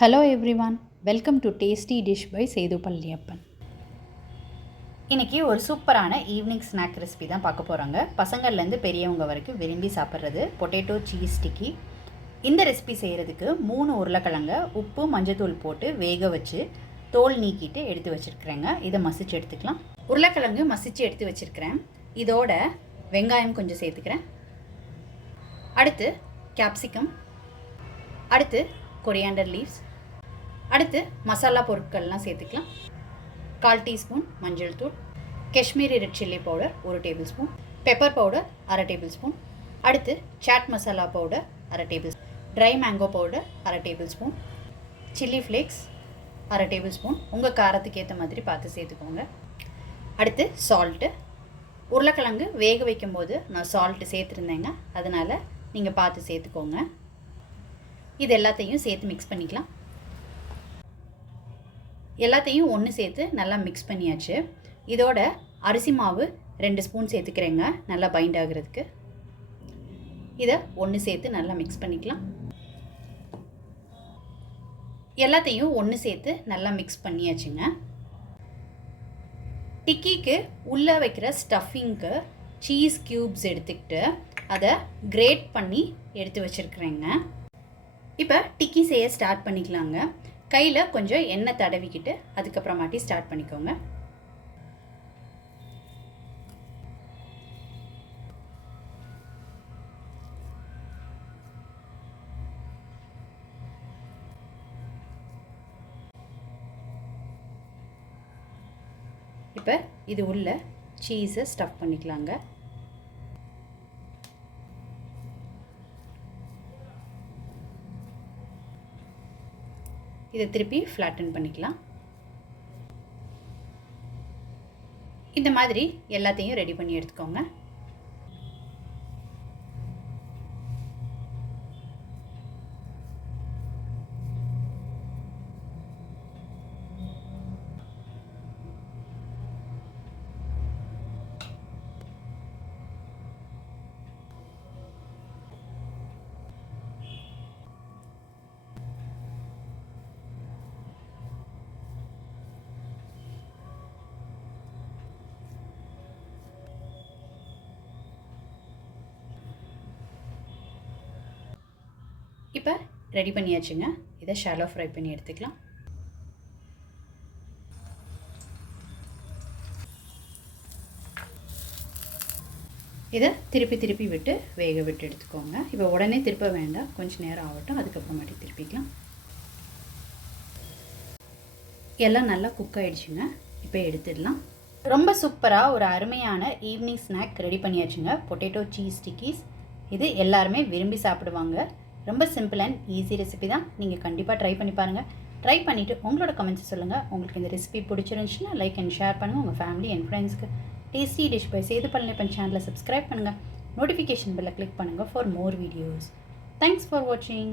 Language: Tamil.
Hello everyone, welcome to tasty dish by Sethu Palaniappan. இன்றைக்கி ஒரு சூப்பரான ஈவினிங் ஸ்நாக் ரெசிபி தான் பார்க்க போகிறாங்க. பசங்கள்லேருந்து பெரியவங்க வரைக்கும் விரும்பி சாப்பிட்றது பொட்டேட்டோ சீஸ் ஸ்டிக்கி. இந்த ரெசிபி செய்கிறதுக்கு 3 உருளைக்கிழங்க உப்பு மஞ்சத்தூள் போட்டு வேக வச்சு தோல் நீக்கிட்டு எடுத்து வச்சுருக்கிறேங்க. இதை மசிச்சு எடுத்துக்கலாம். உருளைக்கிழங்கு மசிச்சு எடுத்து வச்சுருக்கிறேன். இதோட வெங்காயம் கொஞ்சம் சேர்த்துக்கிறேன். அடுத்து கேப்சிகம், அடுத்து கொரியாண்டர் லீவ்ஸ், அடுத்து மசாலா பொருட்கள்லாம் சேர்த்துக்கலாம். 1/4 டீஸ்பூன் மஞ்சள் தூள், Kashmiri red chilli powder 1 table spoon, pepper powder 1/2 table spoon, அடுத்து chaat masala powder 1/2 table spoon, dry mango powder 1/2 table spoon, chilli flakes 1/2 table spoon. உங்கள் காரத்துக்கு ஏற்ற மாதிரி பார்த்து சேர்த்துக்கோங்க. அடுத்து சால்ட்டு. உருளைக்கிழங்கு வேக வைக்கும்போது நான் சால்ட்டு சேர்த்துருந்தேங்க, அதனால் நீங்கள் பார்த்து சேர்த்துக்கோங்க. இது எல்லாத்தையும் சேர்த்து மிக்ஸ் பண்ணிக்கலாம். எல்லாத்தையும் ஒன்று சேர்த்து நல்லா மிக்ஸ் பண்ணியாச்சு. இதோட அரிசி மாவு 2 ஸ்பூன் சேர்த்துக்கிறேங்க, நல்லா பைண்ட் ஆகிறதுக்கு. இதை ஒன்று சேர்த்து நல்லா மிக்ஸ் பண்ணிக்கலாம். எல்லாத்தையும் ஒன்று சேர்த்து நல்லா மிக்ஸ் பண்ணியாச்சுங்க. டிக்கிக்கு உள்ளே வைக்கிற ஸ்டஃபிங்க்கு சீஸ் க்யூப்ஸ் எடுத்துக்கிட்டு அதை கிரேட் பண்ணி எடுத்து வச்சுருக்குறேங்க. இப்போ டிக்கி செய்ய ஸ்டார்ட் பண்ணிக்கலாங்க. கையில் கொஞ்சம் எண்ணெய் தடவிக்கிட்டு அதுக்கப்புறமாட்டி ஸ்டார்ட் பண்ணிக்கோங்க. இப்போ இது உள்ள சீஸை ஸ்டஃப் பண்ணிக்கலாங்க. இதை திருப்பி ஃப்ளாட்டன் பண்ணிக்கலாம். இந்த மாதிரி எல்லாத்தையும் ரெடி பண்ணி எடுத்துக்கோங்க. இப்போ ரெடி பண்ணியாச்சுங்க. இதை ஷாலோ ஃப்ரை பண்ணி எடுத்துக்கலாம். இதை திருப்பி விட்டு வேக விட்டு எடுத்துக்கோங்க. இப்போ உடனே திருப்ப வேண்டாம், கொஞ்சம் நேரம் ஆகட்டும், அதுக்கப்புறமாட்டி திருப்பிக்கலாம். எல்லாம் நல்லா குக் ஆகிடுச்சுங்க. இப்போ எடுத்துடலாம். ரொம்ப சூப்பராக ஒரு அருமையான ஈவினிங் ஸ்நாக் ரெடி பண்ணியாச்சுங்க, பொட்டேட்டோ சீஸ் ஸ்டிக்கீஸ். இது எல்லாருமே விரும்பி சாப்பிடுவாங்க. ரொம்ப சிம்பிள் அண்ட் ஈஸி ரெசிபி தான். நீங்கள் கண்டிப்பாக ட்ரை பண்ணி பாருங்கள். ட்ரை பண்ணிவிட்டு உங்களோட கமெண்ட்ஸ் சொல்லுங்கள். உங்களுக்கு இந்த ரெசிபி பிடிச்சிருந்துச்சுன்னா லைக் அண்ட் ஷேர் பண்ணுங்கள். உங்கள் ஃபேமிலி அண்ட் ஃப்ரெண்ட்ஸ்க்கு. Tasty dish by Sethu Palaniappan சேனலை சப்ஸ்கிரைப் பண்ணுங்கள். நோட்டிஃபிகேஷன் பெல்லை கிளிக் பண்ணுங்கள் for more videos. Thanks for வாட்சிங்.